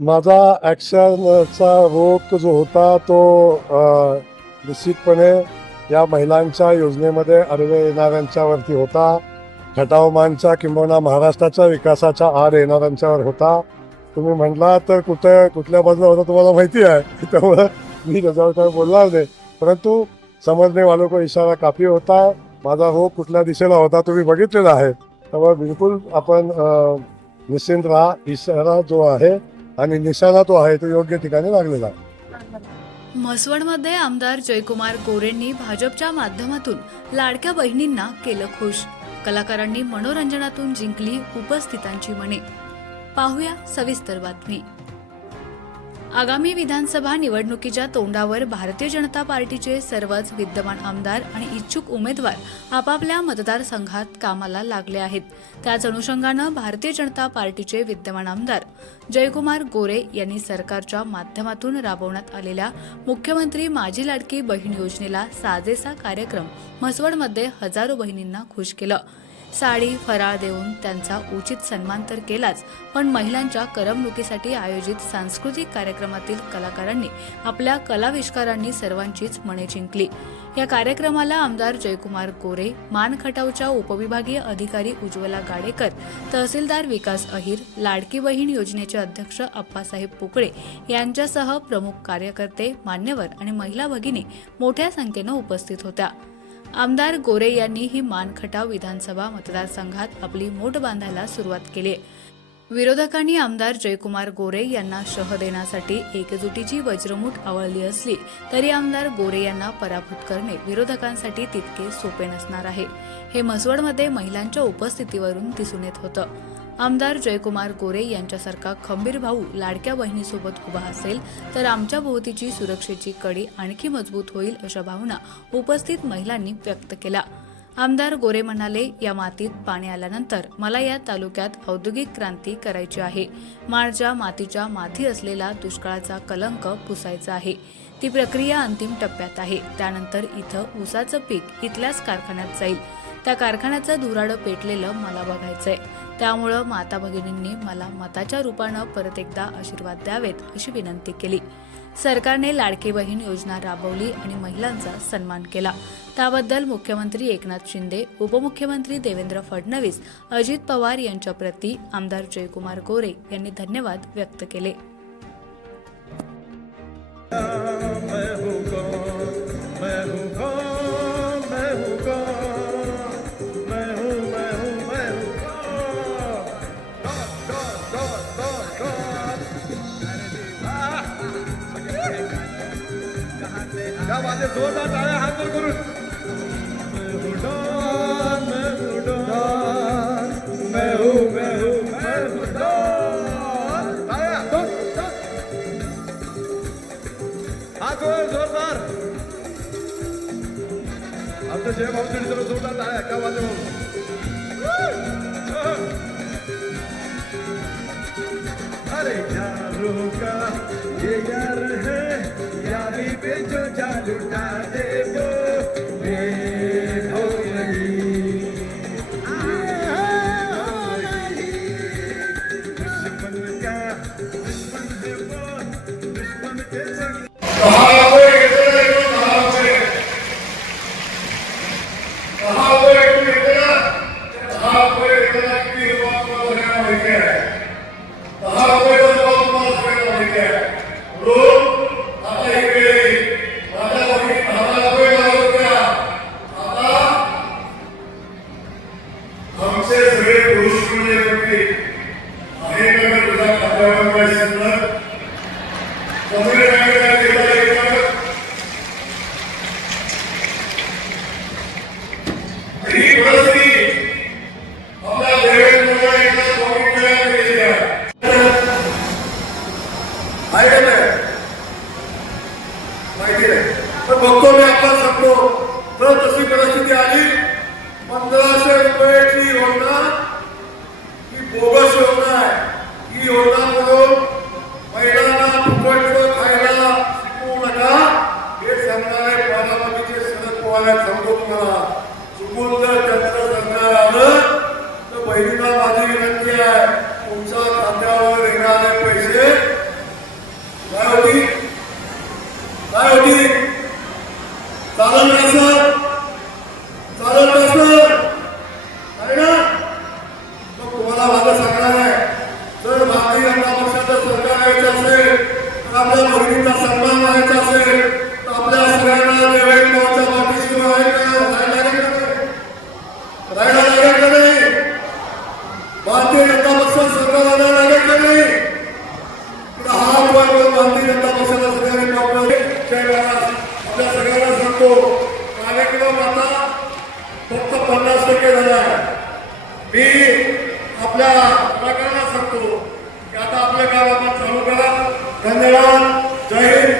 माझा ॲक्शनचा रोख जो होता तो निश्चितपणे या महिलांच्या योजनेमध्ये आडवे येणाऱ्यांच्यावरती होता. खटावमानच्या किंबहुना महाराष्ट्राच्या विकासाच्या आड येणाऱ्यांच्यावर होता. तुम्ही म्हटला तर कुठल्या बाजूला होता तुम्हाला माहिती आहे, त्यामुळं मी त्याच्यावर काय बोलणार नाही. परंतु समजणे वालों को इशारा काफी होता. माझा रोख कुठल्या दिशेला होता तुम्ही बघितलेला आहे. त्यामुळे बिलकुल आपण निश्चिंत राहा. इशारा जो आहे आणि निशाणा तो आहे तो योग्य ठिकाणी लागलेला आहे. म्हसवडमध्ये आमदार जयकुमार गोरेंनी भाजपच्या माध्यमातून लाडक्या बहिणींना केलं खुश. कलाकारांनी मनोरंजनातून जिंकली उपस्थितांची मने. पाहूया सविस्तर बातमी. आगामी विधानसभा निवडणुकीच्या तोंडावर भारतीय जनता पार्टीचे सर्वच विद्यमान आमदार आणि इच्छुक उमेदवार आपापल्या मतदारसंघात कामाला लागले आहेत. त्याच अनुषंगानं भारतीय जनता पार्टीचे विद्यमान आमदार जयकुमार गोरे यांनी सरकारच्या माध्यमातून राबवण्यात आलेल्या मुख्यमंत्री माझी लाडकी बहीण योजनेला साजेसा कार्यक्रम म्हसवडमध्ये हजारो बहिणींना खुश केलं. साडी फराळ देऊन त्यांचा उचित सन्मान तर केलाच, पण महिलांच्या करमणुकीसाठी आयोजित सांस्कृतिक कार्यक्रमातील कलाकारांनी आपल्या कलाविष्कारांनी सर्वांचीच मने जिंकली. या कार्यक्रमाला आमदार जयकुमार गोरे, मान खटावच्या उपविभागीय अधिकारी उज्ज्वला गाडेकर, तहसीलदार विकास अहिर, लाडकी बहीण योजनेचे अध्यक्ष अप्पासाहेब पुकळे यांच्यासह प्रमुख कार्यकर्ते, मान्यवर आणि महिला भगिनी मोठ्या संख्येनं उपस्थित होत्या. आमदार गोरे यांनी ही मानखटाव विधानसभा मतदारसंघात आपली मोठ बांधायला सुरुवात केली. विरोधकांनी आमदार जयकुमार गोरे यांना शह देण्यासाठी एकजुटीची वज्रमूठ आवळली असली तरी आमदार गोरे यांना पराभूत करणे विरोधकांसाठी तितके सोपे नसणार आहे, हे म्हसवडमध्ये महिलांच्या उपस्थितीवरून दिसून येत होतं. आमदार जयकुमार गोरे यांच्यासारखा खंबीर भाऊ लाडक्या बहिणीसोबत उभा असेल तर आमच्या भोवतीची सुरक्षेची कडी आणखी मजबूत होईल, अशा भावना उपस्थित महिलांनी व्यक्त केल्या. आमदार गोरे म्हणाले, या मातीत पाणी आल्यानंतर मला या तालुक्यात औद्योगिक क्रांती करायची आहे. माझ्या मातीच्या माथी असलेला दुष्काळाचा कलंक पुसायचा आहे. ती प्रक्रिया अंतिम टप्प्यात आहे. त्यानंतर इथं ऊसाचं पीक इथल्याच कारखान्यात जाईल. त्या कारखान्याचं धुराडं पेटलेलं मला बघायचंय. त्यामुळं माता भगिनींनी मला मताच्या रूपानं परत एकदा आशीर्वाद द्यावेत, अशी विनंती केली. सरकारने लाडकी बहीण योजना राबवली आणि महिलांचा सन्मान केला. त्याबद्दल मुख्यमंत्री एकनाथ शिंदे, उपमुख्यमंत्री देवेंद्र फडणवीस, अजित पवार यांच्या प्रती आमदार जयकुमार गोरे यांनी धन्यवाद व्यक्त केले. क्या बात है, जोरदार तालियां हाथ वर करून. मैं हूँ डॉन. तालियां. हाथ वर जोरदार. आमचं जय भाऊ चढी जोरदार तालियां. क्या बात है भाऊ. अरे यारों का ये यार है, यारी पे जो जान उठा दे वो बेघर नहीं. दुश्मन का दुश्मन है वो, दुश्मन के संग. पण बघतो मी आपण सांगतो तर तशी परिस्थिती आली. 1500 रुपयाची योजना ही बोगस योजना आहे. ही योजना करून महिलांना फुकट खायला शिकवू नका, हे सांगणारे बारामतीचे शरद पवार सांगतो तुम्हाला. चुकून जर त्यांचं सरकार आलं तर बहिणीला माझी विनंती आहे, तुमच्या खात्यावर येणारे पैसे जनता पक्षाचं सरकार यायचं असेल, तर आपल्या भगिनीचा सन्मान व्हायचा असेल, तर आपल्या सगळ्यांना देवेंद्र भाऊच्या पाठीशी राहायला लागेल का नाही? राहायला लागेल का नाही? भारतीय जनता पक्षाचं सरकार आणायला लागेल का नाही? हात वर करून भारतीय जनता पक्षाला सगळ्यांनी आपल्या सगळ्यांना सांगतो, कार्यक्रम आता फक्त 50% झाला आहे. मी आपल्या कलाकारांना सांगतो की आता आपलं काम आपण चालू करा. धन्यवाद. जय हिंद.